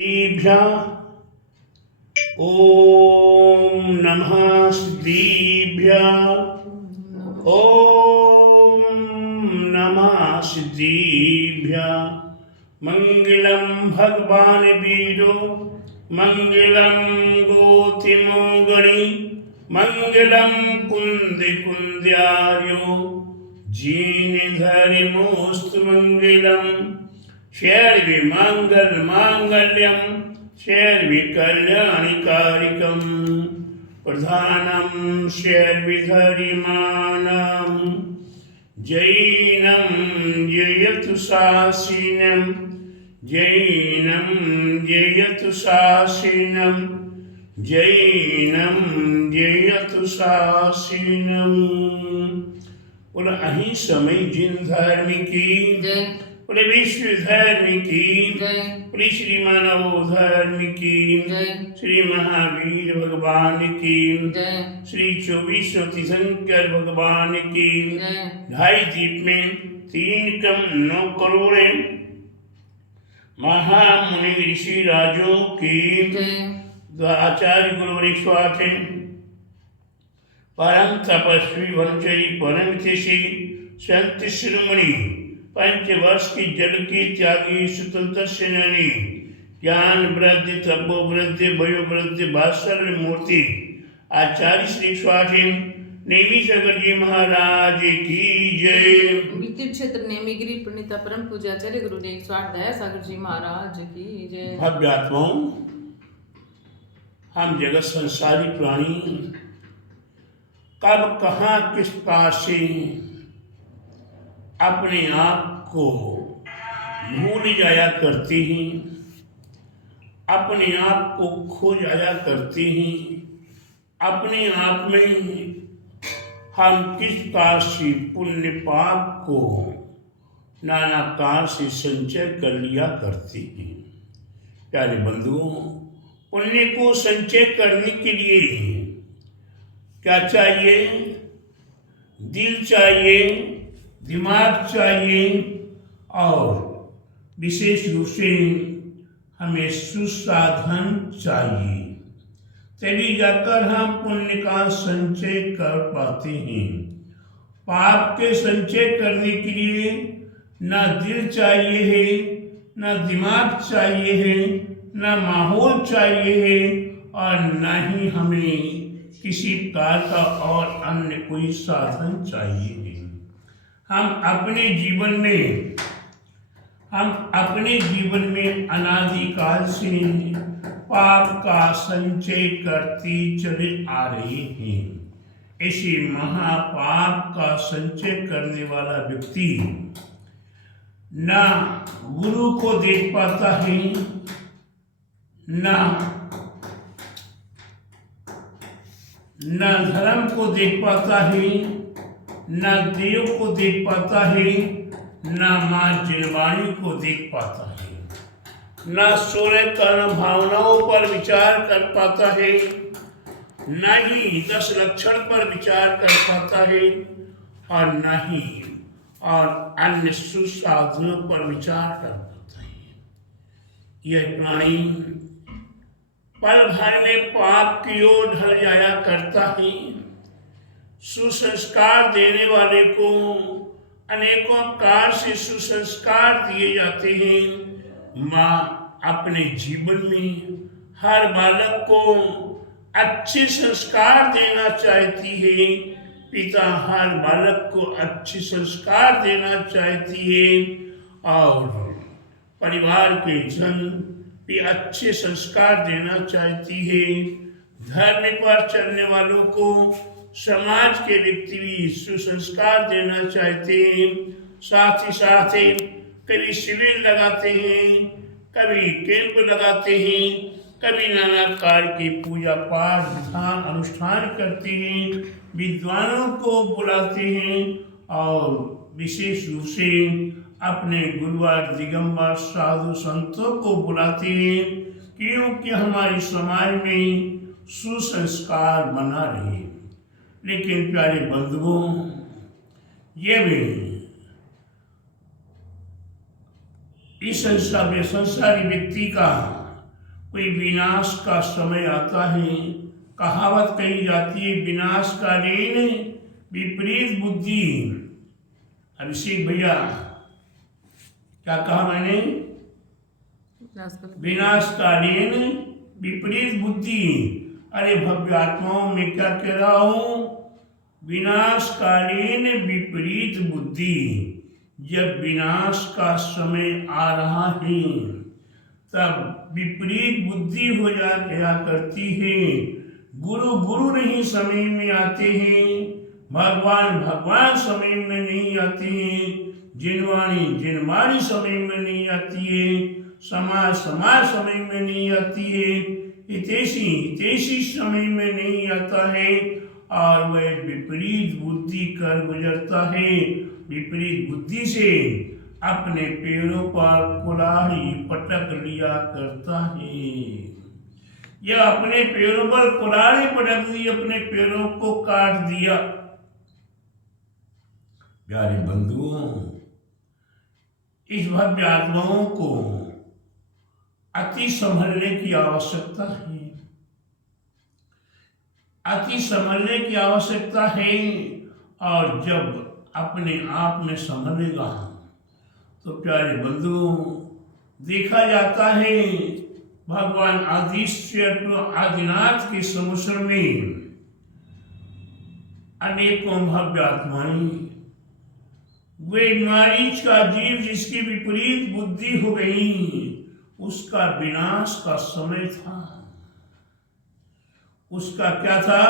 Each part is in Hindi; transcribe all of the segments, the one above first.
सिद्धिभ्यः ॐ नमः सिद्धिभ्यः ॐ नमः सिद्धिभ्यः मंगलम भगवान वीरो मंगलम गोतिमो गणी मंगलम कुंद कुंद्यार्यो जीन धरिमोस्तु मंगलम शैर्वि मंगल मांगल्यम शैर्वि कल्याणिकारिकम प्रधानम शैर्वि धरिमानम जैनम जयतु शासिनम जैनम जयतु शासिनम जैनम जयतु शासिनम। और अही समय जिन धर्म की पूरे विश्व धर्म की पूरी श्री मानव धर्म की श्री महावीर भगवान की श्री 24 तीर्थंकर भगवान की 2.5 दीप में 3 कम 9 करोड़ महामुनि ऋषि राजों की आचार्य गुरु 108 है। परम तपस्वी वनचरी परम तेषी संत शिरोमणि 5 वर्ष की जल की त्यागी स्वतंत्र सेनानी ज्ञान वृद्धि तपो वृद्धि भयो वृद्धि वात्सल्य मूर्ति आचार्य श्री स्वामी नेमी सागर जी महाराज की जय। वित्तीय क्षेत्र नेमीगिरी प्रणीता परम पूज्याचार्य गुरु 108 दया सागर जी महाराज की जय। भव्यात्माओं, हम जगत संसारी प्राणी कब कहाँ किस प्रकार से अपने आप को भूल जाया करते हैं, अपने आप को खो जाया करते हैं। अपने आप में हम किस प्रकार से पुण्य पाप को नाना प्रकार से संचय कर लिया करते हैं। प्यारे बंधुओं, पुण्य को संचय करने के लिए क्या चाहिए? दिल चाहिए, दिमाग चाहिए और विशेष रूप से हमें सुसाधन चाहिए। तभी जाकर हम पुण्य का संचय कर पाते हैं। पाप के संचय करने के लिए ना दिल चाहिए है, ना दिमाग चाहिए है, ना माहौल चाहिए है और ना ही हमें किसी प्रकार का और अन्य कोई साधन चाहिए है। हम अपने जीवन में अनादिकाल से पाप का संचय करते चले आ रहे हैं। इसी महापाप का संचय करने वाला व्यक्ति ना गुरु को देख पाता है, ना धर्म को देख पाता है, ना देव को देख पाता है, ना माँ जिनवाणी को देख पाता है, ना सूर्य कर्म भावनाओं पर विचार कर पाता है, ना ही 10 लक्षण पर विचार कर पाता है और ना ही और अन्य सुसाधनों पर विचार कर पाता है। यह प्राणी पल भर में पाप की ओर ढल जाया करता है। सुसंस्कार देने वाले को अनेकों प्रकार से सुसंस्कार दिए जाते हैं। माँ अपने जीवन में हर बालक को अच्छे संस्कार देना चाहती है। पिता हर बालक को अच्छे संस्कार देना चाहती है और परिवार के जन भी अच्छे संस्कार देना चाहती है। धर्म पर चलने वालों को समाज के व्यक्ति भी सुसंस्कार देना चाहते हैं। साथ ही साथ कभी शिविर लगाते हैं, कभी कैंप लगाते हैं, कभी नाना प्रकार की पूजा पाठ विधान अनुष्ठान करते हैं, विद्वानों को बुलाते हैं और विशेष रूप से अपने गुरुवार दिगंबर साधु संतों को बुलाते हैं, क्योंकि हमारे समाज में सुसंस्कार बना रहे। लेकिन प्यारे बंधुओं, ये भी इस संसारी व्यक्ति का कोई विनाश का समय आता है। कहावत कही जाती है, विनाशकालीन विपरीत बुद्धि। अभिषेक भैया, क्या कहा मैंने? विनाशकालीन विपरीत बुद्धि। अरे भव्य आत्माओं में क्या कह रहा हूं? विनाशकालीन विपरीत बुद्धि। जब विनाश का समय आ रहा है तब विपरीत बुद्धि हो जाया करती है। गुरु गुरु नहीं समय में आते हैं, भगवान भगवान समय में नहीं आते हैं, जिनवाणी जिनवाणी समय में नहीं आती है, समाज समाज समय में नहीं आती है, हितैषी हितैषी समय में नहीं आता है, और वह विपरीत बुद्धि कर गुजरता है। विपरीत बुद्धि से अपने पैरों पर कुल्हाड़ी पटक लिया करता है। यह अपने पैरों पर कुल्हाड़ी पटक दी, अपने पैरों को काट दिया। प्यारे बंधुओं, इस भव्य आत्माओं को अति संभलने की आवश्यकता है, अति संभलने की आवश्यकता है। और जब अपने आप में संभलेगा तो प्यारे बंधुओं, देखा जाता है भगवान आदिश्वर आदिनाथ के समुद्र में अनेकों भव्य आत्माएं, वे मारीच का जीव जिसकी विपरीत बुद्धि हो गई, उसका विनाश का समय था। उसका क्या था?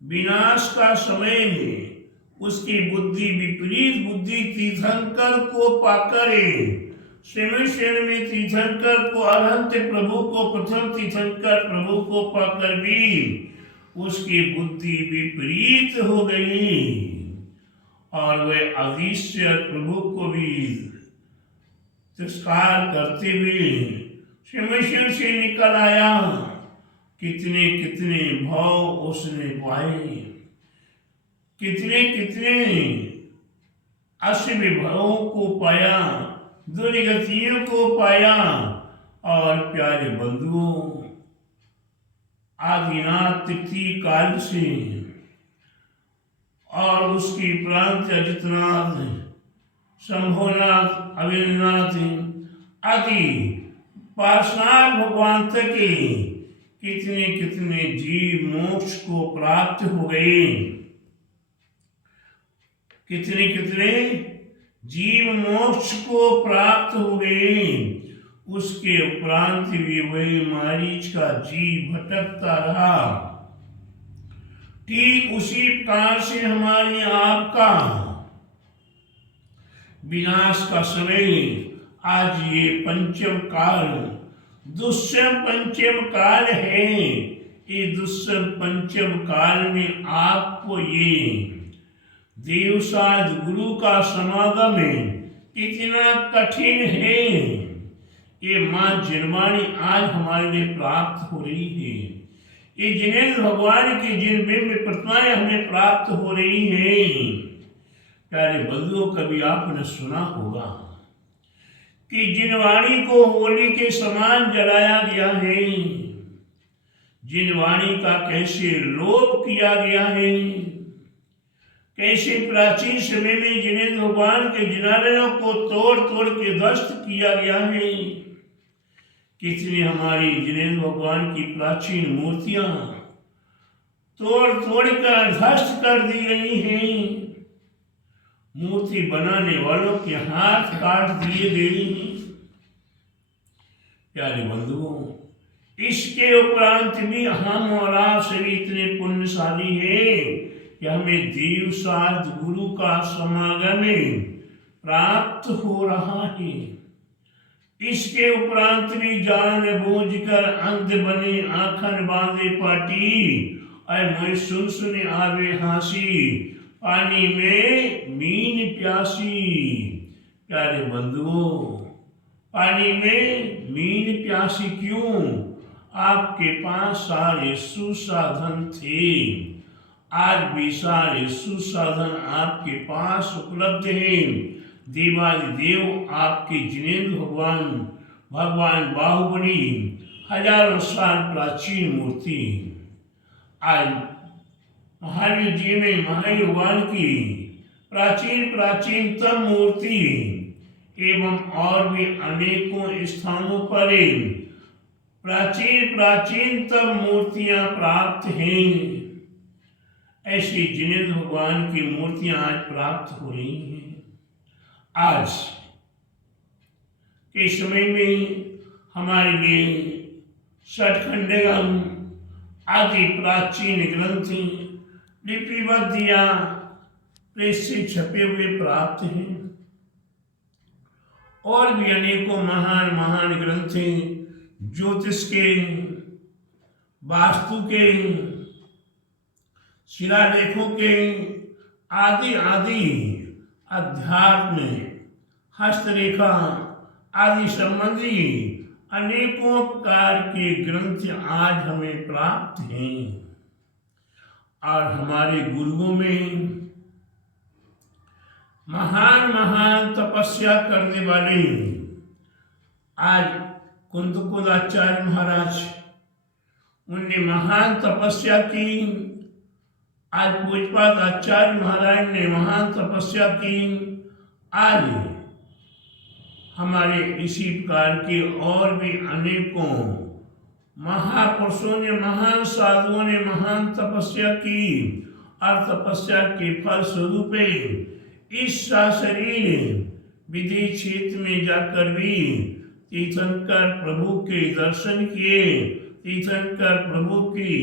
विनाश का समय है। उसकी बुद्धि विपरीत बुद्धि तीर्थंकर को पाकर, श्रीमश्वर में तीर्थंकर को, अनंत प्रभु को, प्रथम तीर्थंकर प्रभु को पाकर भी उसकी बुद्धि विपरीत हो गई, और वह अधीश्वर प्रभु को भी तिरस्कार करते हुए श्रीमश्वर से निकल आया। कितने कितने भाव उसने पाए, कितने कितने अश्व भावों को पाया, दुर्गतियों को पाया। और प्यारे बंधुओं, आदिनाथ तिथि काल से और उसकी प्रांत अजितनाथ, शंभुनाथ, अविनाथ आदि पार्श्वनाथ भगवान तक के कितने कितने जीव मोक्ष को प्राप्त हो गए। कितने कितने जीव मोक्ष को प्राप्त हो गए। उसके उपरांत भी वही मारीच का जीव भटकता रहा। ठीक उसी प्रकार से हमारे आपका विनाश का समय आज ये पंचम काल, दुष्यम पंचम काल है। ये दुष्यम पंचम काल में आपको ये देवसाद गुरु का समागम कितना कठिन है। ये माँ जिनवाणी आज हमारे लिए प्राप्त हो रही है। ये जिनेन्द्र भगवान की जिन बिंब प्रतिमाएं हमें प्राप्त हो रही हैं। प्यारे बंधुओं, कभी आपने सुना होगा कि जिनवाणी को होली के समान जलाया गया है। जिनवाणी का कैसे लोप किया गया है, कैसे प्राचीन समय में जिनेन्द्र भगवान के जिनालयों को तोड़ तोड़ के ध्वस्त किया गया है। कितनी हमारी जिनेन्द्र भगवान की प्राचीन मूर्तियां तोड़ तोड़ कर ध्वस्त कर दी गई हैं। मूर्ति बनाने वालों के हाथ काट दिए गए हैं। प्यारे बंधुओं, इसके उपरांत भी हम और आप सभी इतने पुण्यशाली हैं कि हमें देवसाद गुरु का समागम प्राप्त हो रहा है। इसके उपरांत भी जान बूझ कर अंध बने आंखन बांधे पाटी, अय मोय सुन सुने आवे हासी, पानी में मीन प्यासी। प्यारे बंधुओं, पानी में मीन प्यासी क्यों? आपके पास सारे सुसाधन थे, आज भी सारे सुसाधन आपके पास उपलब्ध हैं। देवादिदेव आपके जिनेन्द्र भगवान बाहुबली हजारों साल प्राचीन मूर्ति आज महावीर जी ने महायुवान की प्राचीनतम मूर्ति एवं और भी अनेकों स्थानों पर प्राचीनतम मूर्तियां प्राप्त हैं। ऐसी जिनेन्द्र भगवान की मूर्तियां आज प्राप्त हो रही हैं। आज के समय में हमारे लिए षटखंडयम आदि प्राचीन ग्रंथ लिपिबद्ध या प्रेस से छपे हुए प्राप्त हैं और भी अनेकों महान ग्रंथ ज्योतिष के, वास्तु के, शिलालेखों के आदि अध्यात्म, हस्तरेखा आदि संबंधी अनेकों प्रकार के ग्रंथ आज हमें प्राप्त हैं। और हमारे गुरुओं में महान तपस्या करने वाले आज कुंद आचार्य महाराज, उनने महान तपस्या की। आज पूज्यपाद आचार्य महाराज ने महान तपस्या की। आज हमारे इसी प्रकार के और भी अनेकों महापुरुषों ने, महान साधुओं ने महान तपस्या की और तपस्या के फल स्वरूप इस शरीर विधि क्षेत्र में जाकर भी तीर्थंकर प्रभु के दर्शन किए, तीर्थंकर प्रभु की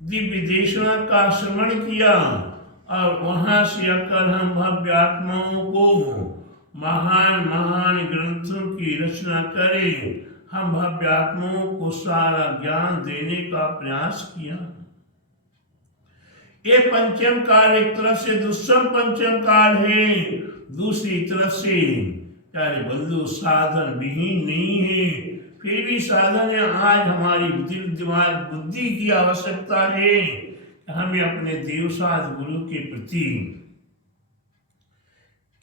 दिव्य देशना का श्रवण किया और वहां से आकर हम भव्य आत्माओं को महान ग्रंथों की रचना करें, हम भव्य आत्माओं को सारा ज्ञान देने का प्रयास किया। ये पंचम काल एक तरफ से दुष्म पंचम काल है, दूसरी तरफ से प्यारे बंधु साधन विहीन नहीं है। फिर भी साधन है। आज हमारी दिमाग बुद्धि की आवश्यकता है। हमें अपने देवसाद गुरु के प्रति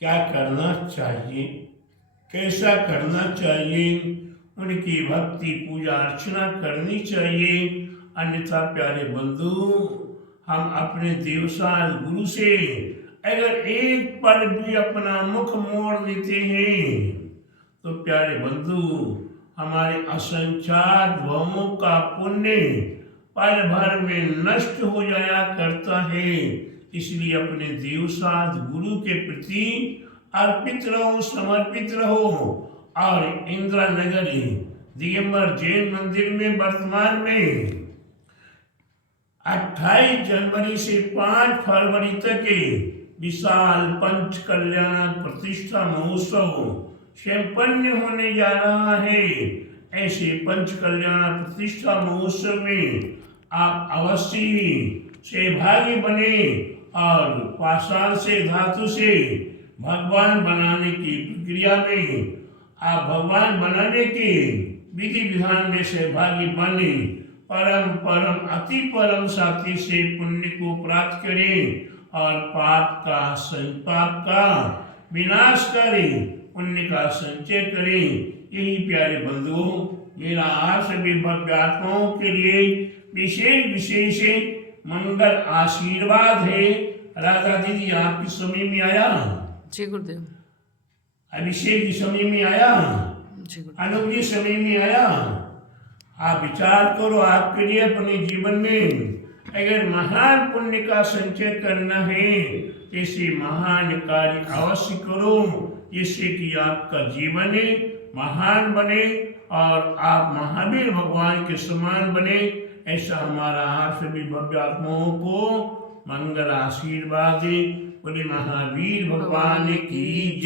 क्या करना चाहिए, कैसा करना चाहिए, उनकी भक्ति पूजा अर्चना करनी चाहिए। अन्यथा प्यारे बंधु, हम अपने देवसाद गुरु से अगर एक पल भी अपना मुख मोड़ देते हैं तो प्यारे बंधु, हमारे असंख्यात भवों का पुण्य पल भर में नष्ट हो जाया करता है। इसलिए अपने देवसाद गुरु के प्रति अर्पित रहो, समर्पित रहो। और इंदिरा नगर दिगंबर जैन मंदिर में वर्तमान में 28 जनवरी से 5 फरवरी तक विशाल पंच कल्याण प्रतिष्ठा महोत्सव संपन्न होने जा रहा है। ऐसे पंच कल्याण प्रतिष्ठा महोत्सव में आप अवश्य ही सहभागी बने और पाषाण से, धातु से भगवान बनाने की प्रक्रिया में आप भगवान बनाने के विधि विधान में सहभागी बने। परम अति परम साथी से पुण्य को प्राप्त करें और पाप का विनाश करें, पुण्य का संचय करें। यही प्यारे बंधुओं, मेरा आप सभी भव्य आत्माओं के लिए विशेष मंगल आशीर्वाद है। राधा दीदी आपके समय में आया जी गुरुदेव, अभिषेक जी समय में आया, अनूप जी समय में आया। आप विचार करो, आपके लिए अपने जीवन में अगर महान पुण्य का संचय करना है, ऐसे महान कार्य अवश्य करो, जिससे कि आपका जीवन महान बने और आप महावीर भगवान के समान बने। ऐसा हमारा आप सभी भव्य आत्माओं को मंगल आशीर्वाद। बोले महावीर भगवान की